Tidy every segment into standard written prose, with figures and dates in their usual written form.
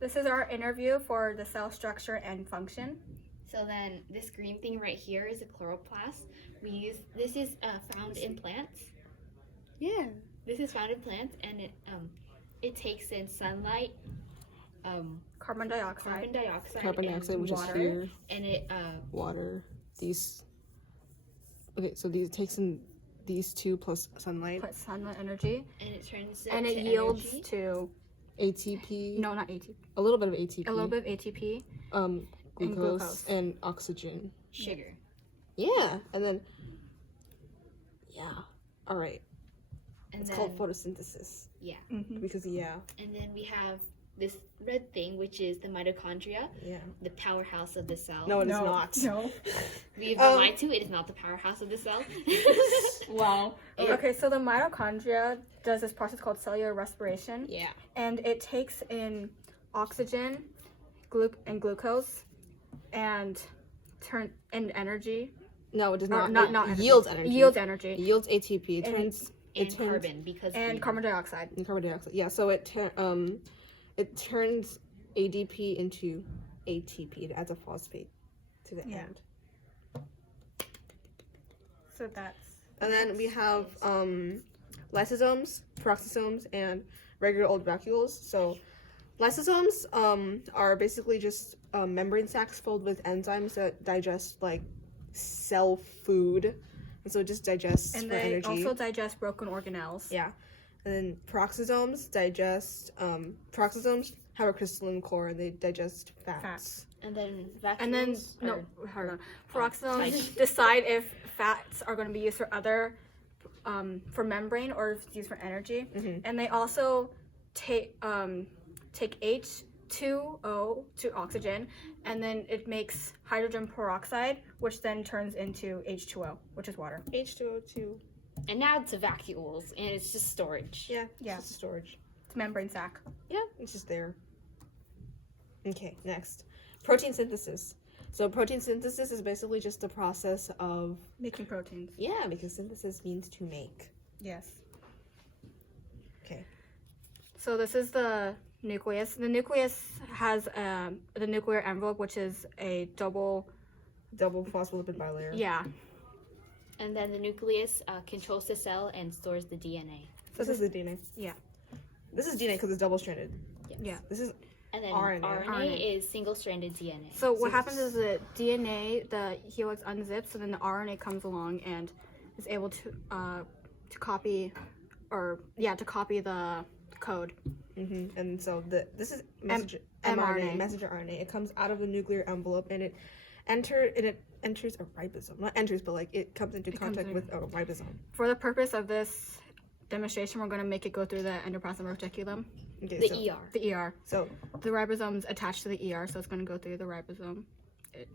This is our interview for the cell structure and function. So then this green thing right here is a chloroplast. This is found in plants. Yeah. This is found in plants, and it takes in sunlight, Carbon dioxide, and which water. is here, and it water. These. Okay, so these takes in these two plus sunlight. Put sunlight energy, and it turns and into it yields energy. to ATP. no, not ATP. A little bit of ATP. A little bit of ATP. Glucose and oxygen. Sugar. Yeah, and then. Yeah. All right. And It's then, called photosynthesis. Yeah. Because And then we have this red thing, which is the mitochondria, Yeah. the powerhouse of the cell. No, it is not. No. We've been lied to. It is not the powerhouse of the cell. Wow. Okay, so the mitochondria does this process called cellular respiration. Yeah. And it takes in oxygen, glucose, and energy. No, it does Or not. not it energy. yields energy. Yields energy. It yields ATP. It And turns. and carbon, because And green. carbon dioxide. And carbon dioxide. Yeah. So it turns ADP into ATP. It adds a phosphate to the end. So that's. And then we have lysosomes, peroxisomes, and regular old vacuoles. So lysosomes are basically just membrane sacs filled with enzymes that digest like cell food, and so it just digests And for they energy. also digest broken organelles. Yeah. And then peroxisomes digest. Peroxisomes have a crystalline core and they digest fats. And then vacuoles. And then hold on. Peroxisomes decide if fats are going to be used for other, for membrane or if it's used for energy. And they also take H2O to oxygen, and then it makes hydrogen peroxide, which then turns into H2O, which is water. H2O2. And now it's vacuoles, and it's just storage. Yeah. Yeah. It's just storage. It's membrane sac. Yeah, it's just there. Okay, next. Protein synthesis. So protein synthesis is basically just the process of... Making proteins. Yeah, because synthesis means to make. Yes. Okay. So this is the nucleus. The nucleus has the nuclear envelope, which is a double Phospholipid bilayer. Yeah. And then the nucleus controls the cell and stores the DNA. So this is the DNA. Yeah. This is DNA because it's double-stranded. Yes. Yeah. This is... And then RNA. RNA is single-stranded DNA. So what happens is the DNA, the helix unzips, and then the RNA comes along and is able to copy, to copy the code. And so this is mRNA. Messenger RNA. It comes out of the nuclear envelope and it enters a ribosome. Not enters, but like it comes into contact with a ribosome. For the purpose of this demonstration, we're going to make it go through the endoplasmic reticulum. Okay, The ER. The ER. So the ribosome's attached to the ER, so it's going to go through the ribosome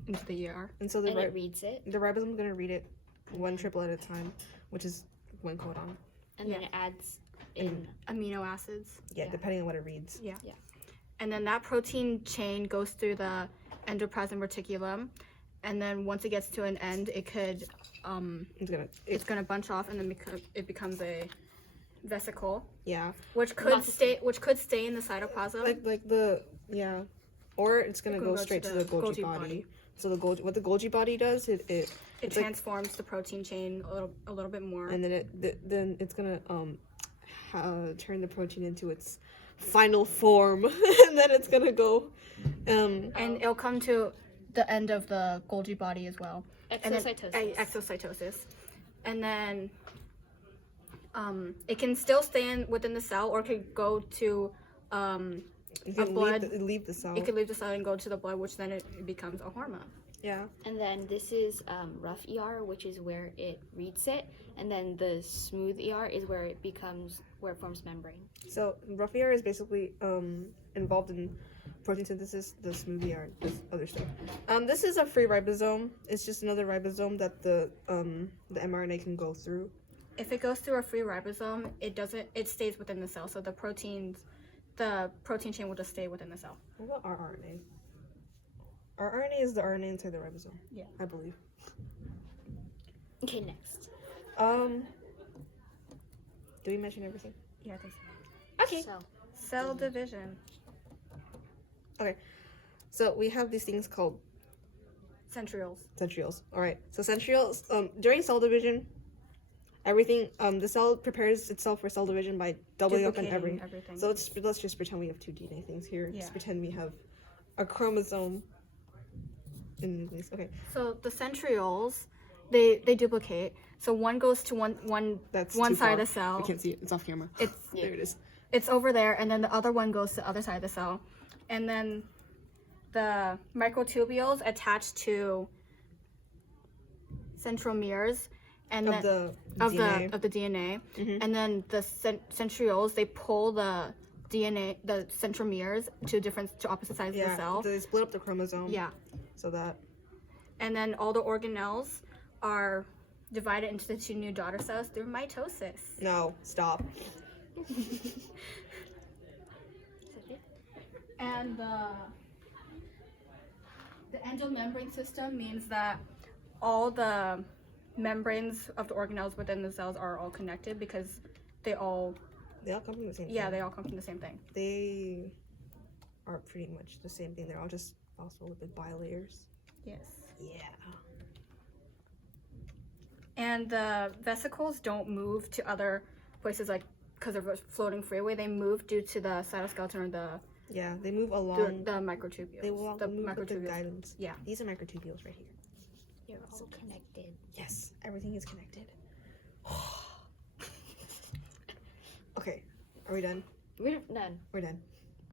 into the ER. and so And it reads it. the ribosome is going to read it one triple at a time, which is one codon. And then it adds in. Amino acids. Yeah, depending on what it reads. Yeah. And then that protein chain goes through the endoplasmic reticulum, and then once it gets to an end, it could it's gonna bunch off, and then it becomes a vesicle. Yeah. Which could stay in the cytoplasm. Or it's gonna go straight to the Golgi body. So what the Golgi body does, it transforms the protein chain a little bit more. And then it's gonna turn the protein into its final form, and then it's gonna go. And it'll come to the end of the Golgi body as well. Exocytosis. Exocytosis. And then it can still stay within the cell, or it could go to leave the cell. It could leave the cell and go to the blood, which then it becomes a hormone. Yeah. And then this is rough ER, which is where it reads it, and then the smooth ER is where it forms membrane. So rough ER is basically involved in protein synthesis. The smooth ER does other stuff. This is a free ribosome. It's just another ribosome that the mRNA can go through. If it goes through a free ribosome, it stays within the cell. So the protein chain will just stay within the cell. What about rRNA? rRNA is the RNA inside the ribosome. Yeah. I believe. Okay, next. Did we mention everything? Yeah, I think so. Okay. Cell division. So we have these things called Centrioles. centrioles. All right. So centrioles, during cell division, everything, the cell prepares itself for cell division by doubling up on Duplicating everything. everything. So let's just pretend we have two DNA things here. Yeah. Just pretend we have a chromosome in the nucleus. Okay. So the centrioles, they duplicate. So one goes to one That's one too side far. of the cell. I can't see it. It's off camera. It's There it is. it's over there, and then the other one goes to the other side of the cell, and then the microtubules attach to centromeres, and Of then the DNA. of the DNA, Mhm. and then the centrioles, they pull the DNA, the centromeres to opposite sides of the Yeah. cell. They split up the chromosome. Yeah, So that. and then all the organelles are divided into the two new daughter cells through mitosis. No. Stop. And the endomembrane system means that all the membranes of the organelles within the cells are all connected because they all They all come from the same. yeah thing. they all come from the same thing. They are pretty much the same thing. They're all just phospholipid bilayers. Yes. Yeah. And the vesicles don't move to other places like because they're floating freeway. They move due to the cytoskeleton or the Yeah, they move along. the microtubules. They will the move with the microtubules. guidance. Yeah. These are microtubules right here. You're all connected. Yes, everything is connected. Okay, are we done? We're done. We're done.